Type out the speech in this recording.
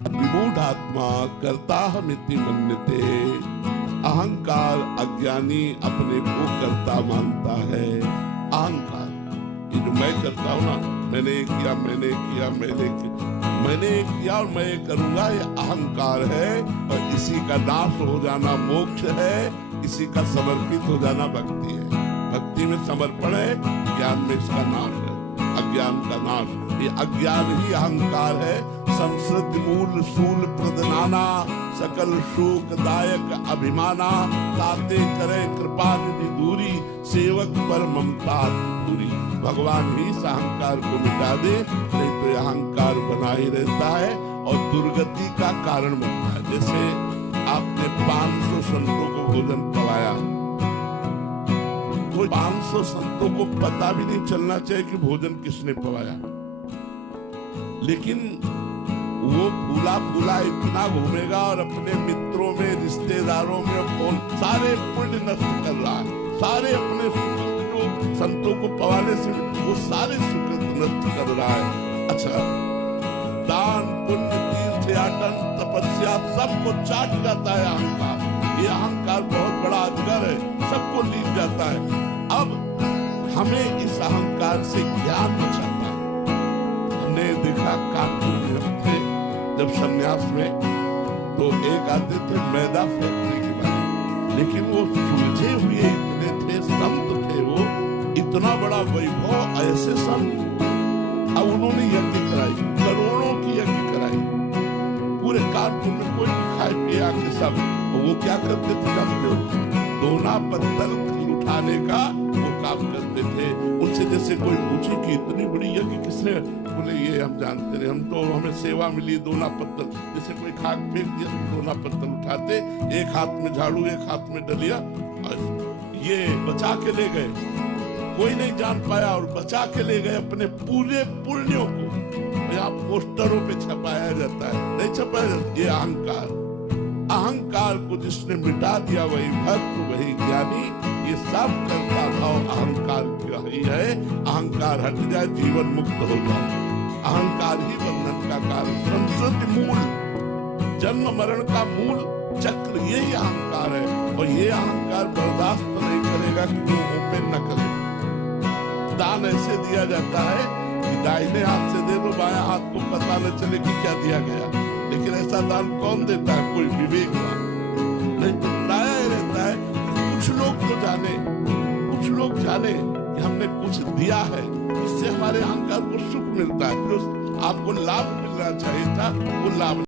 विमूढ़ात्मा कर्ताहमिति मन्यते। अहंकार अज्ञानी अपने को कर्ता मानता है। अहंकार, ये जो मैं करता हूं ना, मैंने किया और मैं करूंगा, ये अहंकार है। और इसी का नाश हो जाना मोक्ष है, इसी का समर्पित हो जाना भक्ति है। भक्ति में समर्पण है, ज्ञान में इसका नाश है, अज्ञान का नाश। ये अज्ञान ही अहंकार है। संसृत मूल सूल प्रदनाना, सकल शोक दायक अभिमाना। ताते करे कृपा निधि दूरी, सेवक पर ममता दूरी। भगवान ही इस अहंकार को मिटा दे, नहीं तो यह अहंकार बना ही रहता है और दुर्गति का कारण बनता है। जैसे आपने 500 संतों को भोजन पवाया, तो 500 संतों को पता भी नहीं चलना चाहिए कि भोजन किसने पवाया, लेकिन वो फूला फूला इतना घूमेगा और अपने मित्रों में, रिश्तेदारों में कौन सारे पुण्य नष्ट कर रहा है। सारे अपने सुकृत जो संतों को पवाने से वो सारे सुकृत नष्ट कर रहा है। अच्छा, दान पुण्य तीर्थ याटन तपस्या सबको चाट जाता है अहंकार। ये अहंकार बहुत बड़ा अजगर है, सबको लीन जाता है। अब हमें इस अहंकार से ज्ञान बचाता है। हमने देखा कानपुर में थे जब संन्यास में, तो एक आते थे मैदा फैक्ट्री के बारे, लेकिन वो सुलझे हुए इतने थे, संत थे वो, इतना बड़ा वैभव, ऐसे संत। अब उन्होंने यज्ञ कराई, करोड़ों की यज्ञ कराई पूरे कानपुर में, कोई भी खाए पिए आके सब। वो क्या करते थे जानते हो? दोना पत्थर उठाने का वो काम करते थे। उनसे जैसे कोई पूछे कि इतनी बड़ी यज्ञ किसने, बोले ये हम जानते नहीं, हम तो हमें सेवा मिली दोना पत्थर। जैसे कोई खाक फेंक दिया, दोना पत्थर उठाते, एक हाथ में झाड़ू एक हाथ में डलिया, और ये बचा के ले गए। कोई नहीं जान पाया और बचा के ले गए अपने पूरे पुण्यों को। यहाँ पोस्टरों पे छपाया जाता है, नहीं छपाया जाता। ये अहंकार, अहंकार को जिसने मिटा दिया वही भक्त, वही ज्ञानी। ये सब करता भाव अहंकार का ही है। अहंकार हट जाए, जीवन मुक्त हो जाए। अहंकार ही बंधन का कारण, संसृत मूल, जन्म मरण का मूल चक्र यही अहंकार है। और ये अहंकार बर्दाश्त नहीं करेगा कि वो मुंह पे न करे। दान ऐसे दिया जाता है कि दाहिने हाथ से दे दो, बाएं हाथ को पता न चले कि क्या दिया गया। लेकिन ऐसा दान कौन देता है? कोई विवेकवान नहीं, तो प्राय रहता है। कुछ लोग तो जाने, कुछ लोग जाने कि हमने कुछ दिया है, इससे हमारे अहंकार को सुख मिलता है। जो आपको लाभ मिलना चाहिए था, वो लाभ